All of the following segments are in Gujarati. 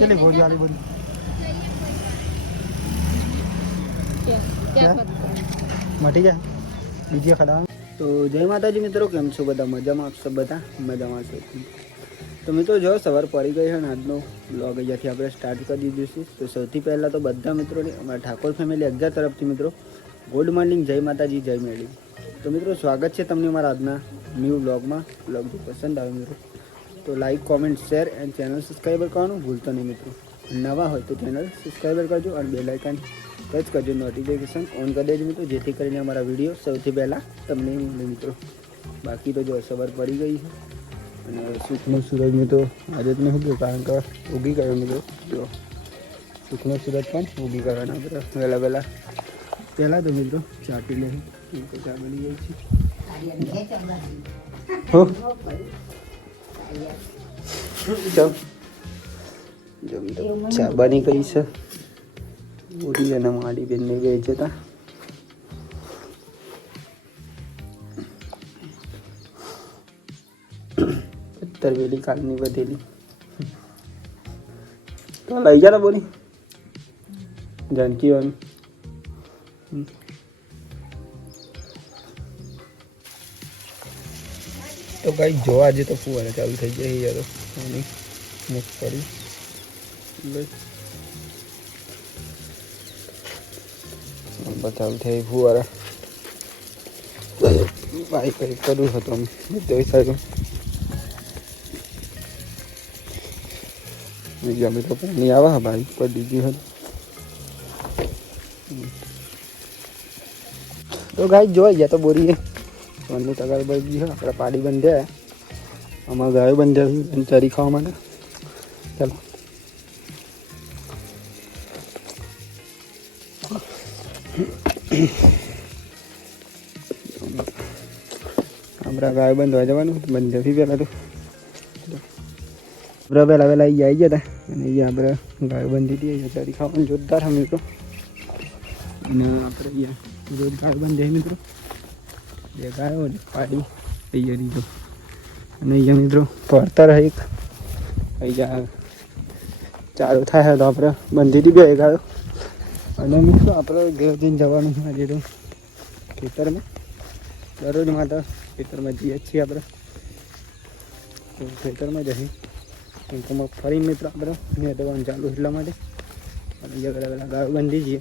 चले गोली वाली बोली मटी जाए बीजे खड़ा। तो जय माताजी मित्रों, केम छो बधा मजामां? आप सब बधा मजामां छो? तो मित्रों जो सवार पड़ी गई है આજનો બ્લોગ અહીંયાથી આપણે સ્ટાર્ટ કરી દીધું છે। તો સૌથી પહેલાં તો બધા મિત્રોને અમારા ઠાકોર ફેમિલી 11 તરફથી મિત્રો ગુડ મોર્નિંગ, જય માતાજી, જય મેળી। તો મિત્રો સ્વાગત છે તમને અમારા આજના ન્યૂ બ્લોગમાં। બ્લોગ જો પસંદ આવે મિત્રો તો like, comment, share and channel subscriber કરવાનું ભૂલતા નહીં મિત્રો। નવા હોય તો ચેનલ સબસ્ક્રાઈબર કરજો અને બેલ આઇકન ટચ કરજો, નોટિફિકેશન ઓન કરી દેજો મિત્રો, જેથી કરીને અમારા વિડીયો સૌથી પહેલાં તમને મળે મિત્રો। બાકી તો જો સવાર પડી ગઈ છે અને સુખનો સૂરજ મિત્રો આજે તો નહીં કારણ કે ઉગી ગયો મિત્રો। જો સુખનો સૂરજ પણ ઉગી ગયો આપણે વહેલા પહેલાં તો મિત્રો ચા પી લે તો ચા બની ગઈ છે હો જો મિત્રો ચા બની ગઈ છે। ઉડી અને માડી બેન નહીં ગઈ છે તા तरवेली कालनी बधेली तो लई जा बोली जानकी वाली तो कई जो आज तो फुवारा चालू थी जाए यार मगफड़ी चालू थे फुवारा बाइक करूँ तो साइड अभी तो पानी आवा भाई पर डीजी है। तो गाय जो है तो बोरी है पानी तगार बजी है अपना पाड़ी बन जाए हमारा गाय बन जाए चारी खावा माटे। चलो हमारा गाय बंद हो जावा बन जाती पहला तो वहेला वहेला आई गया था अपने गाय बंधी थी चारी खावा जोरदार है मित्रों। अपने रोज गाय बंधे मित्रों ये गाय पाड़ी तैयारी तो अँ मित्रों पड़तर है एक अँ चालू थाय तो आप बंधी थी बे गाय मित्रों आप घर दिन जवा आज तो खेतर में दररोज माता खेतर में जीए छे आप खेतर में जही मगफड़ी मित्र अपने नेटवान चालू એટલા માટે અને જગડા ગાય બંધી જઈએ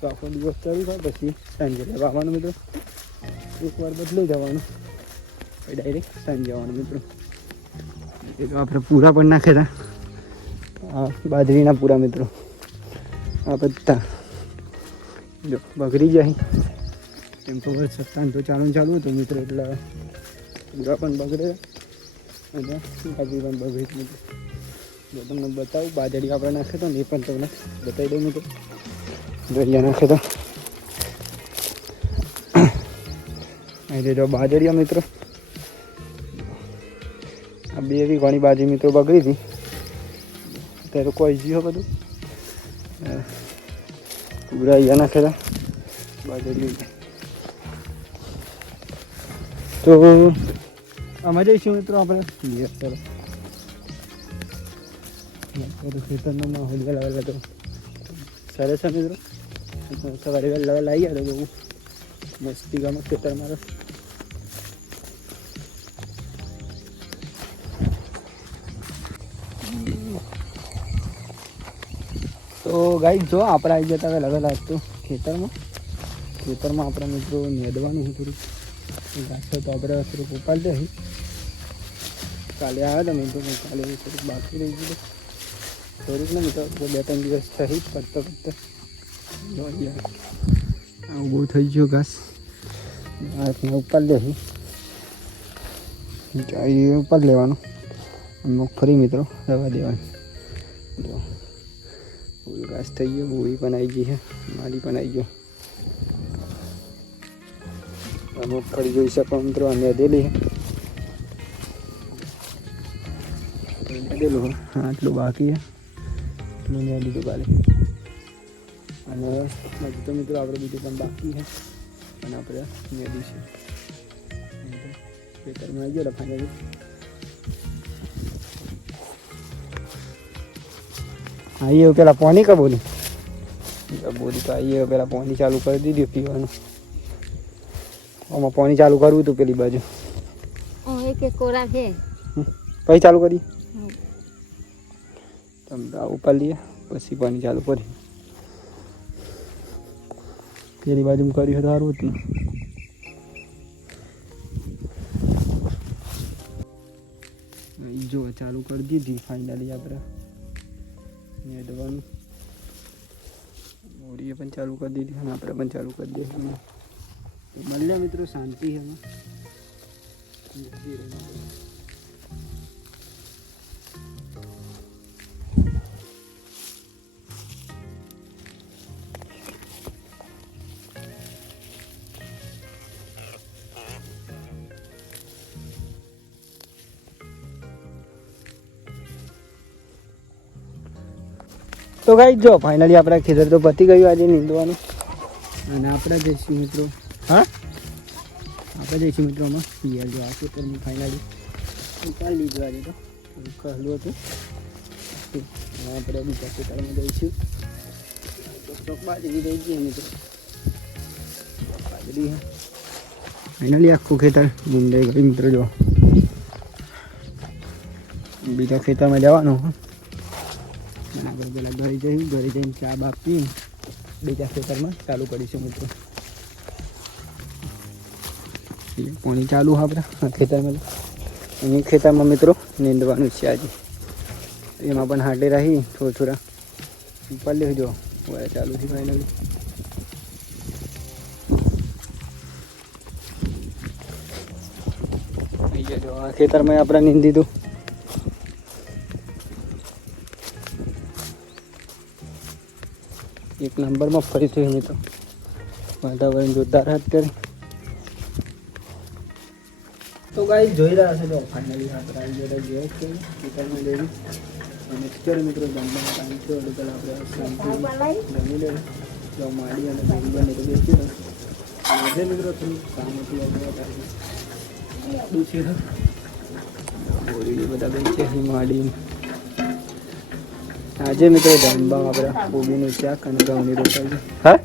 તો આખો દિવસ ચાલુ થાય પછી સાંજે લેવા આવવાનું મિત્રો એકવાર બદલાઈ જવાનું પછી ડાયરેક્ટ સાંજે આવવાનું મિત્રો। એ તો આપણે પૂરા પણ નાખ્યા હતા આ બાજરીના પૂરા મિત્રો આ બધા જો બગડી જાય એમ તો વરસાદ તો ચાલુ હતું મિત્રો એટલે પૂરા પણ બગડે અને બાજરી પણ બગડી મિત્રો। જો તમને બતાવું બાજરી આપણે નાખે તો એ પણ તમને બતાવી દઉં મિત્રો જો અહીંયા નાખે તો અહીં જો બાજરીયા મિત્રો આ બે બી ઘણી બાજરી મિત્રો બગડી હતી અત્યારે કોઈ જીવો બધું પૂરા અહીંયા નાખેલા બાજરી તો આમાં જઈશું મિત્રો આપણે ચલો ખેતરનો માહોલ વહેલા તો સરસ છે મિત્રો સવારે વહેલા આવી ગયા તો બહુ મસ્તી ગામ ખેતર મારો। તો ગાઈ જો આપણે આવી જતા વહેલા તો ખેતરમાં આપણા મિત્રો નેદવાનું થોડુંક ઘાસ તો આપણે થોડુંક ઉપાડી દે કાલે આવ્યા હતા મિત્રો કાલે થોડુંક બાકી રહી ગયું થોડુંક ને મિત્રો 2-3 દિવસ થઈ કરતા આવું બહુ થઈ ગયું ઘાસ ઘાસને ઉપાડી દે ઉપાડી લેવાનું મગફળી મિત્રો રવા દેવાનું જો ફૂલ ઘાસ થઈ ગયો બોરી પણ આવી ગઈ છે મારી પણ આવી ગયો મગફળી જોઈ શકો મિત્રો અને દેલી દેલું આટલું બાકી છે મેં લીધું કાલે અને હજુ તો મિત્રો આપણે બીજું પણ બાકી છે અને આપણે મેદી છે ખેતરમાં આવી ગયો ફાઇનલી आइए पेला पानी का बोली बोली तो आइए पेला पानी चालू कर दीजिए पीवा पानी चालू करव तो पेली बाजू पी चालू करिए ऊपर लिए पी पानी चालू करी पेली बाजू में करी सारू होत जो चालू कर दी फाइनली अपने मोरी पण चालू कर दी थी अपने पण चालू कर दिए मल्ले मित्रों शांति है तो गाइस जो फाइनली अपना खेतर तो पती गયું આજે નીંદવાનું અને આપણા જઈશું મિત્રો હા આપણે જઈશું મિત્રો માં પિયર જો આ ખેતર માં ફાઇનલી ઉપાડી લીધું આજે તો કહલું હતું આપણે બીજા ખેતરમાં જઈશું તો બાજરી દઈ દઈએ મિત્રો બાજરી ફાઇનલી આખું ખેતર નીંદાઈ ગયું મિત્રો જો બીજા ખેતરમાં જવાનું આગળ પેલા ઘરે જઈને ચા બા પીને બીજા ખેતરમાં ચાલુ કરીશું મિત્રો પાણી ચાલુ આપણા ખેતરમાં અહીં ખેતરમાં મિત્રો નીંદવાનું છે આજે એમાં પણ હાટે રહી થોડા ઉપર લેજો ચાલુ છે ફાઇનલી જો આ ખેતરમાં આપણે નીંદી દીધું एक नंबर में फरी थी मित्रों वातावरण जोरदार है અત્યારે तो गाइस જોઈ રહ્યા છો તો ફાઇનલી આપણે આવી ગયા છે ખેતરમાં લેવી અને અત્યારે મિત્રો જમવાનો ટાઈમ છે એટલે પેલા આપણે જમી લે જો માડી અને બેબી બને તો બેસી રહે આજે મિત્રો થોડું કામ હતું આપણે પૂછી બોલી બધા બેસે માડી આજે મિત્રો જમવા આપણે કોબીનું શાક અને ઘઉંની રોટલી હા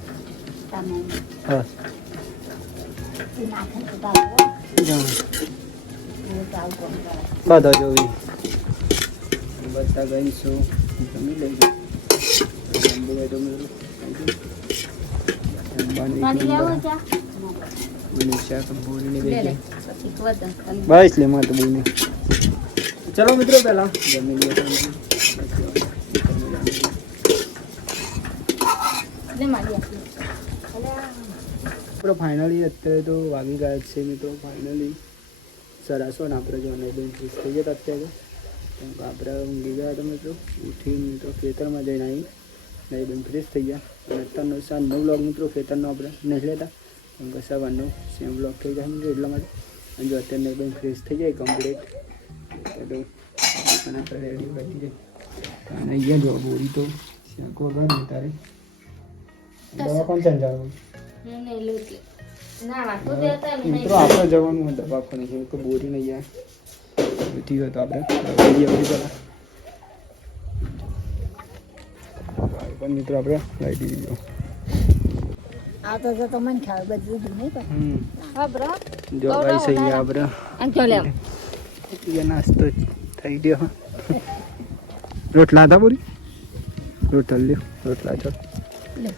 હા બધા જોવી બધા ગઈશું જમી લઈશું શાક બોલીને બસ લે માં તો બોલી ચલો મિત્રો પહેલા જમી લઈએ મિત્રો ફાઇનલી અત્યારે તો વાગી ગયા છે મિત્રો ફાઇનલી સરાસો ને આપણે જો નહીં ફ્રેશ થઈ ગયા અત્યારે કેમ કે આપણે ઊંઘી ગયા હતા મિત્રો ઉઠીને મિત્રો ખેતરમાં જઈને આવી નહીં ફ્રેશ થઈ ગયા અને અત્યારનો સાંજનો વ્લોગ મિત્રો ખેતરનો આપણે નહીં લેતા કેમ કે સવારનો સેમ વ્લોગ થઈ જાય મિત્રો એટલા માટે અને જો અત્યારે નહીં ફ્રેશ થઈ જાય કમ્પ્લીટ તો આપણે રેડી કરી દઈએ અને અહીંયા જો બોરી તો શાક વગર ને તારે દવા કોણ ચાલુ મિત્રો આપણે જવાનું હોય દવાખાને છે તો બોરી નહીં જાય ઠીક હોય તો આપણે પણ મિત્રો આપણે લાવી દીધી આ તો જો તમને ખાવ બધું નહીં પણ હા બ્રો જો ગાઈસ અહીંયા આપણે અંકો લે ये नाश्तो થઈ ગયો રોટલા હતા બોરી રોટલા લ્યો રોટલા ચો લે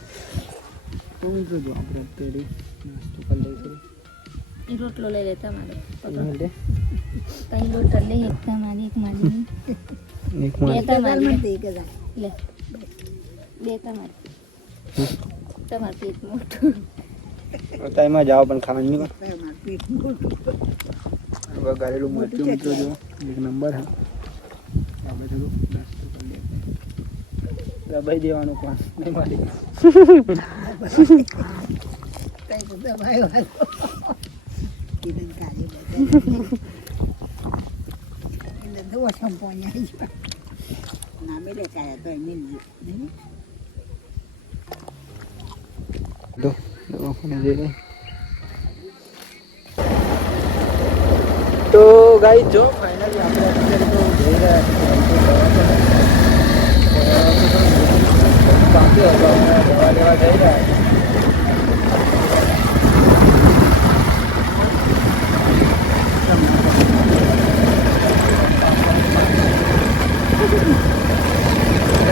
તો મિત્રો જો આપણે અત્યારે નાસ્તો કરી લઈશું એ રોટલો લઈ લે તમારે લે કઈ રોટલ લે એક તમારી એક મારી એક માં બે તમારી લે બે તમારી તમાર પેટ મોટું ટાઈમમાં જાઓ પણ ખાવાનું નહીં પેટ મોટું વઘારેલું મરચું મિત્રો જો એક નંબર હા આપણે થોડું નાસ્તો કરી લઈએ દબાઈ દેવાનું પણ નહીં મારી કઈ તો દબાઈ વાળો કીધું કાલી એટલે દો સંપોઈ આવી ના મેલે કાય તો મિલ નહીં દો દવાખાને જઈ લઈ તો ગાઈસ જો ફાઇનલી આપણે અત્યારે તો જઈ રહ્યા છીએ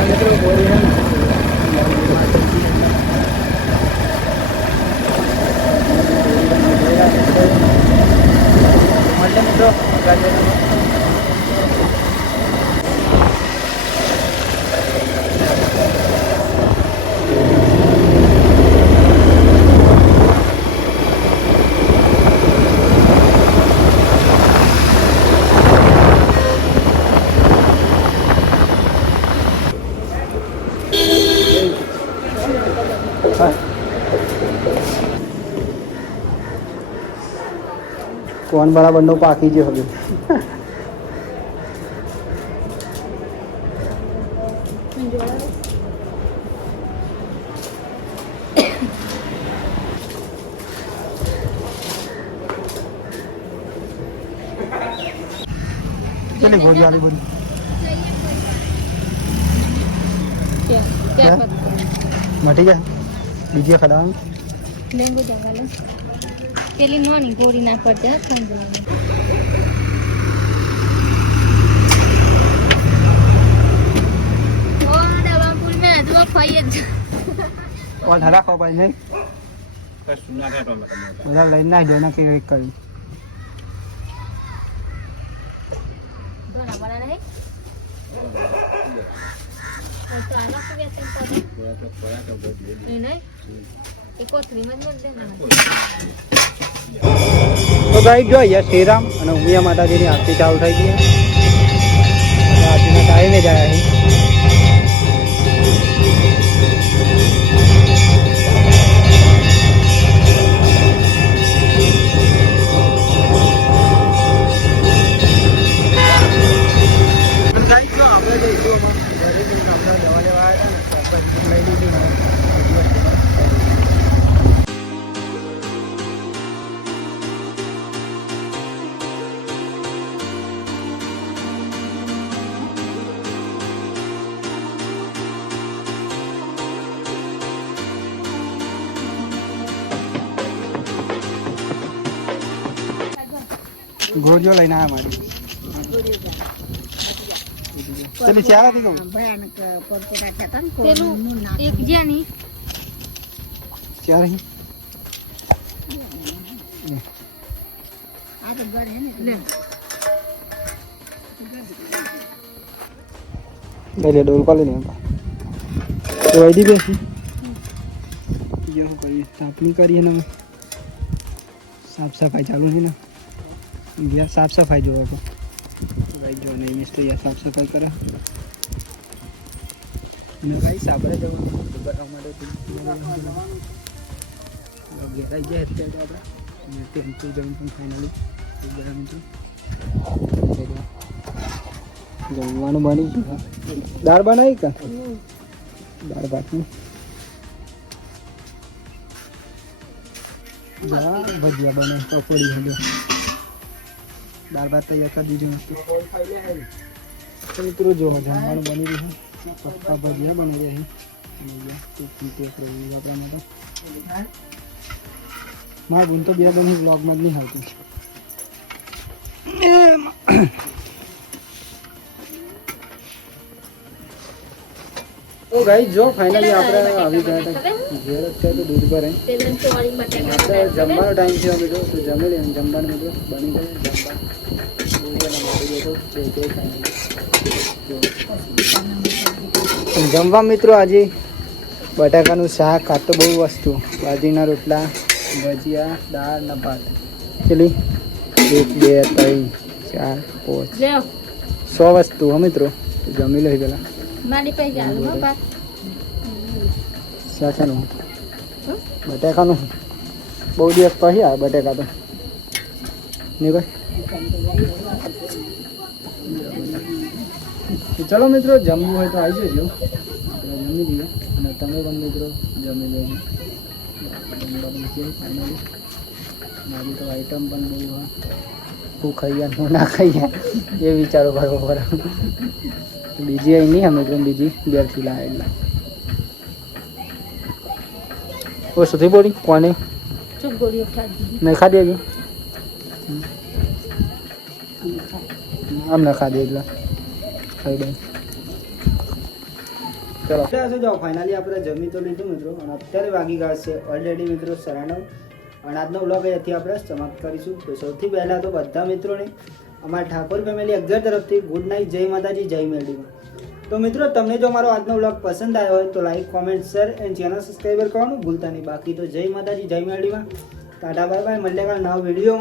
મિત્રો બોરી છે ને મળશે મિત્રો કોણ બરાબર નો પાકી ગયો હવે ચલે ગોળી આલી બધી મટી જાય બીજી ખડાવાનું લેંબુ જવાલે પેલી નોની ગોળી ના પડે સમજવાનું ઓ દવા પુલ મે અજવા ખાઈ જ ઓલ હરા ખો ભાઈ નહીં બધા લઈને ના દેના કે એક કરી દોના બના નહીં તો આના કે વેતન પડે નહીં એ કોથળીમાં જ મત દે તો ગાઈડ જો અહીંયા શ્રીરામ અને ઉમિયા માતાજીની આરતી ચાલુ થઈ ગઈ આરતીના ટાઈમે જાય અહીં આપણે જઈશું દવા લેવા આવ્યા ને લઈ લીધી ગોળીઓ લઈને આવ્યા મારી પેલી ચાર હતી કહું ભયાનક પરપોટા થતા ને પેલું કોળીનું નાક. એક જ્યાની ચાર અહીં આ તો ગળ હે ને લે લે ડોલ કોલે ને તો વૈદી બેસી જો કરીએ સાફની કરીએ ને સાફ સફાઈ ચાલુ છે ને યા સાફ સફાઈ જોવો તો ભાઈ જો નહીં મિસ તો યા સાફ સફાઈ કરે ને ભાઈ સાબરે જવું કરવા માટે ઘેરાઈ જાય એટલે આપણે ટેમ્પો જવું પણ ફાઇનલી જમવાનું બની ગયું દાળ બનાવી કા દાળ ભાતની ભજીયા બને પકોડી હજો દાળ ભાત તૈયાર કરી દીધું તો મિત્રો જો જમવાનું બની રહ્યું પપ્પા ભજીયા બની રહ્યા મારા બુન તો બે બની બ્લોગમાં જ નહીં આવતું તો ગાઈસ જો ફાઇનલી આપણે આવી ગયા હતા ઘેર છે તો દૂધ પર પેલન ચોળી માટે આપણે જમવાનો ટાઈમ છે અમે તો જમી લઈએ જમવાનું બધું બની ગયું જમવા મિત્રો આજે બટાકાનું શાક આ તો બહુ વસ્તુ બાજરીના રોટલા ભજીયા દાળ ને ભાત પેલી 1 2 3 4 5 લ્યો 100 વસ્તુ હો મિત્રો તો જમી લઈ પેલા મારી પાસે આલો હો બા શાકાનું બટાકાનું બહુ દિવસ પછી આ બટાકા તો નહીં ભાઈ ચલો મિત્રો જમવું હોય તો આવી જજો આપણે જમી લઈએ અને તમે પણ મિત્રો જમી લેજો ફાઇનલી મારી તો આઈટમ પણ બહુ હા હું ખાઈએ હું ના ખાઈએ એ વિચારો કરવો પડે બીજી અહીં નહીં અમે મિત્રો બીજી ઘેરથી લાવેલા ઓ સુધી બોલી કોને ચૂપ ગોળીઓ ખાધી નહીં ખાધી હજી આમ ના ખાધી એટલે ખાઈ દઈ ચલો ત્યાં શું જાઓ ફાઇનલી આપણે જમી તો લીધું મિત્રો અને અત્યારે વાગી ગયા છે ઓલરેડી મિત્રો 9:30 અને આજનો વ્લોગ અહીંયાથી આપણે સમાપ્ત કરીશું. તો સૌથી પહેલાં તો બધા મિત્રોને અમારા ઠાકોર ફેમિલી અગર તરફથી ગુડ નાઇટ, જય માતાજી, જય મેરડીમાં. તો મિત્રો તમને જો મારો આજનો વ્લોગ પસંદ આવ્યો હોય તો like, comment, share and channel subscriber કરવાનું ભૂલતા નહીં. બાકી તો જય માતાજી, જય મેરડીમાં. ટાટા બાય બાય, મળ્યા કાલ નવા વિડીયો.